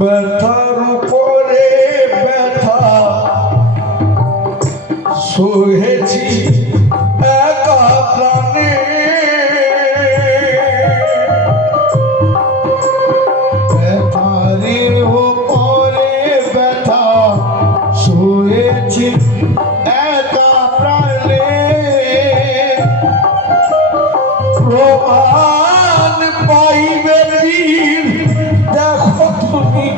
ব্যথার উপরে ব্যথা সহেছি একা প্রাণে, ব্যথারে উপরে ব্যথা সহেছি একা প্রাণে, প্রমাণ পাইবে বীর দেখো তুমি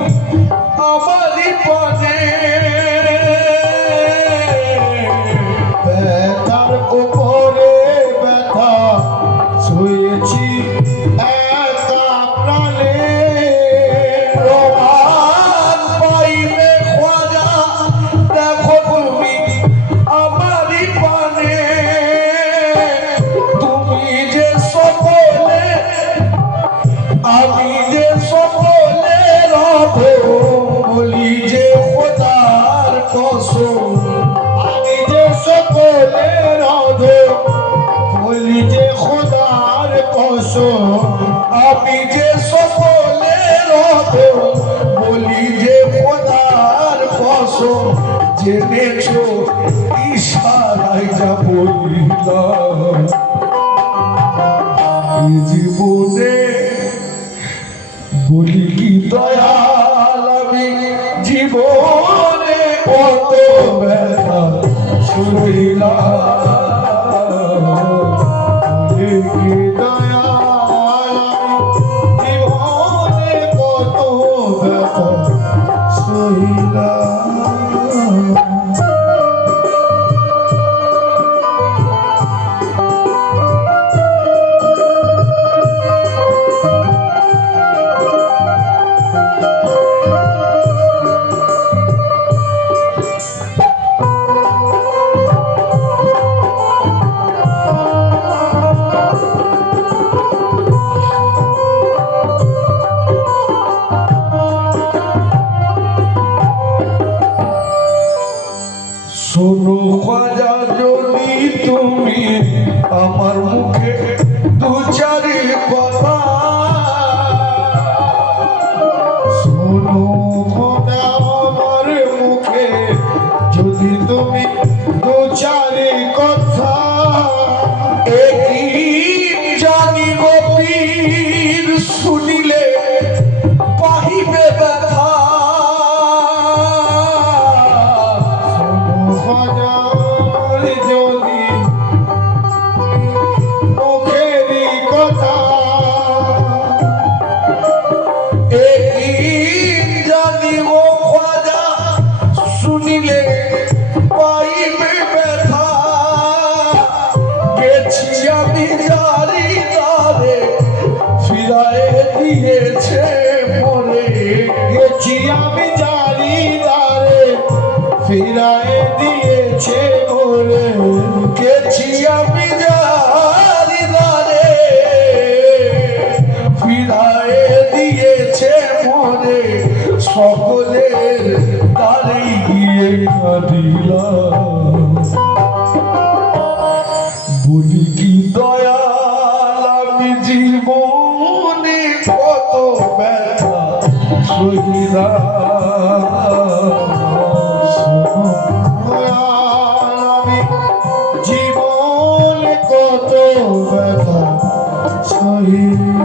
আমারই পানে। ব্যথার উপরে ব্যথা সহেছি একা প্রাণে, প্রমাণ পাইবে খোঁজা দেখো তুমি আমারই পানে। তুমি যে সকলে আমি যে সকলে রব, বলি যে খোদার কসম, আমি যে সকলে রব বলি যে খোদার কসম, আমি যে সকলে রব বলি যে খোদার কসম। জেনেছ ইশারায় যা বলিলাম, জীবনে বলি কি দয়াল আমি জীবনে কত ব্যথা শুনিলাম, বলি কি দয়াল আমি জীবনে কত ব্যথা সহিলাম। শোনো খাজা যদি তুমি আমার মুখে দু চারি কথা, শোনো খোদা আমার মুখে যদি তুমি দু চারি কথা, একই জানি গভীর শুনিলে পাহিবে ব্যথা। শোনো খোদা আমার যদি মুখেরই কথা, একই জানি ও খাজা শুনিলে পাইবে ব্যথা। গেছি আমি জারি তারে ফিরায়ে দিয়েছে মরে, গেছি আমি জানি তারে ফিরায় দিয়েছে মোরে, গেছি আমি জারি তারে ফিরায়ে দিয়েছে মরে। সকলের তারেই গিয়ে কাঁদিলাম, বলি কি দয়াল আমি জীবনে কত ব্যথা সহিলাম। আমি জীবনে কত ব্যথা সহিলাম।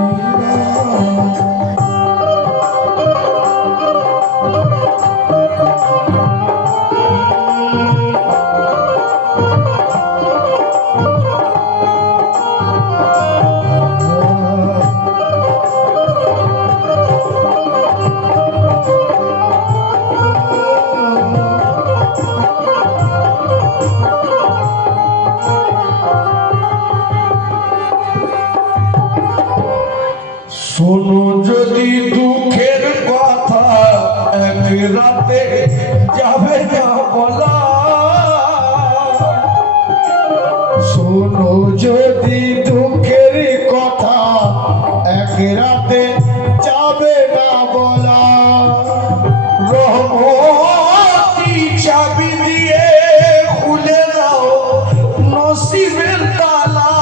শোনো যদি দুঃখের কথা এক রাতে যাবে না বলা, শোনো যদি দুঃখের কথা এক রাতে যাবে না বলা, রহমতি চাবি দিয়ে খুলে দাও নসিবের তালা।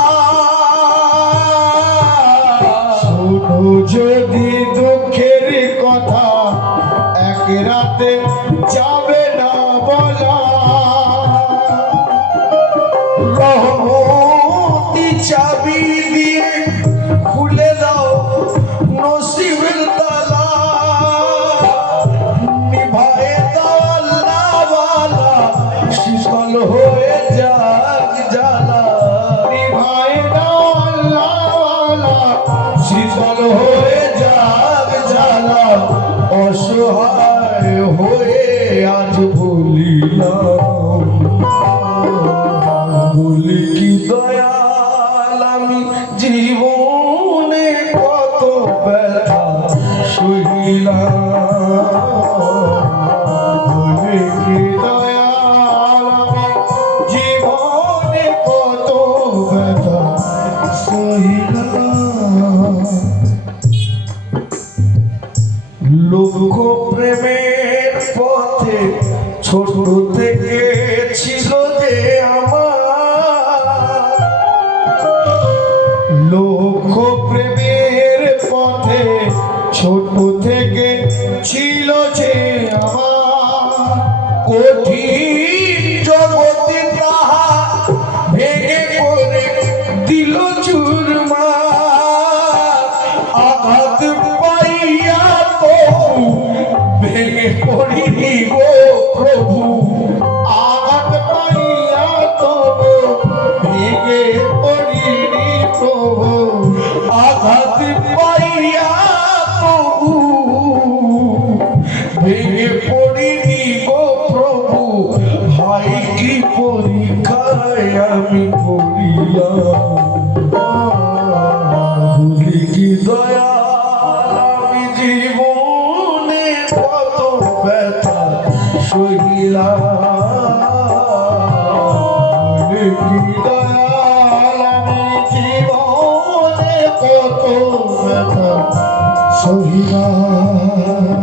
শোনো যদি দুঃখের কথা এক রাতে যাবে না বলা, রহমতি চাবি দিয়ে খুলে দাও নসিবের তালা। নিভায়ে দাও আল্লাহওয়ালা, শীতল হয়ে যাক জ্বালা। নিভায়ে দাও আল্লাহওয়ালা, শীতল হয়ে যাক জ্বালা। অসহায় হয়ে আজ বলিলাম, বলি কি দয়াল আমি জীবনে কত ব্যথা সহিলাম। বলে কি দয়াল আমি জীবনে কত ব্যথা সহিলাম। লোক প্রেমের পথে ছোট থেকে ছিল যে আমার, লোক প্রেমের পথে ছোট থেকে ছিল যে আমার, কঠিন জগতে তাহা ভেঙে করে দিল চুরমার। আঘাত পাইয়া তো ভেঙে পড়িনি গো প্রভু, আঘাত পাইয়া তবু ভেঙে পড়িনি প্রভু, আঘাত পাইয়া তবু ভেঙে পড়িনি গো প্রভু। হাই কি পরীক্ষায় আমি পড়িলাম, ভুলি কি দয়াল আমি জীবনে কত ব্যথা সহিলাম। বলে কি দয়াল আমি জীবনে কত ব্যথা সহিলাম।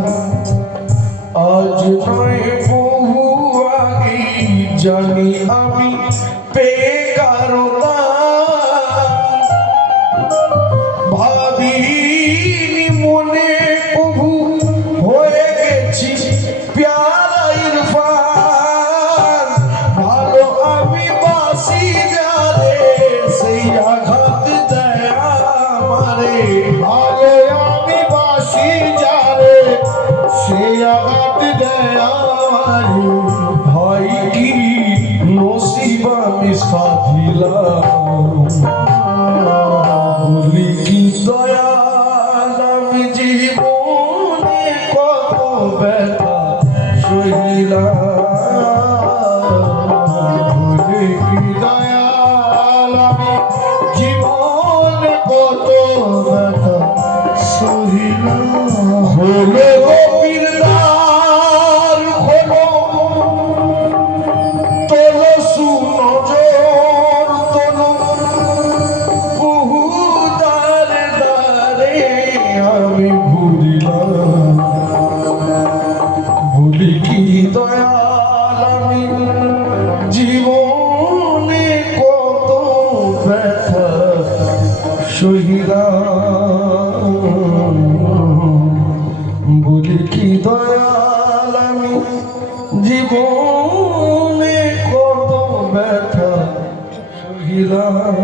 আজ নয় বহু আগে জানি আমি পেয়ে কারো দান, ভাবিনি মনে প্রভু হয়ে গেছি প্যারা ইরফান। ভালো আমি বাসি যারে সেই আঘাত দেয় আমারে, ভালো আমি বাসি যারে সে আঘাত দেয় আমারে, ভাই কি নসিব আমি সাধিলাম। বলি কি দয়াল আমি জীবনে কত ব্যথা সহিলাম। বলে কি দয়াল আমি জীবনে কত ব্যথা সহিলাম। হলো গোপীরদার হলো তোলো সুনজর তোলো বহু দারে দারে আমি ভুলিলাম। ভুলি কি দয়াল আমি জীবনে কত ব্যথা সহিলাম। বলি কি দয়াল আমি জীবনে কত ব্যথা সহিলাম।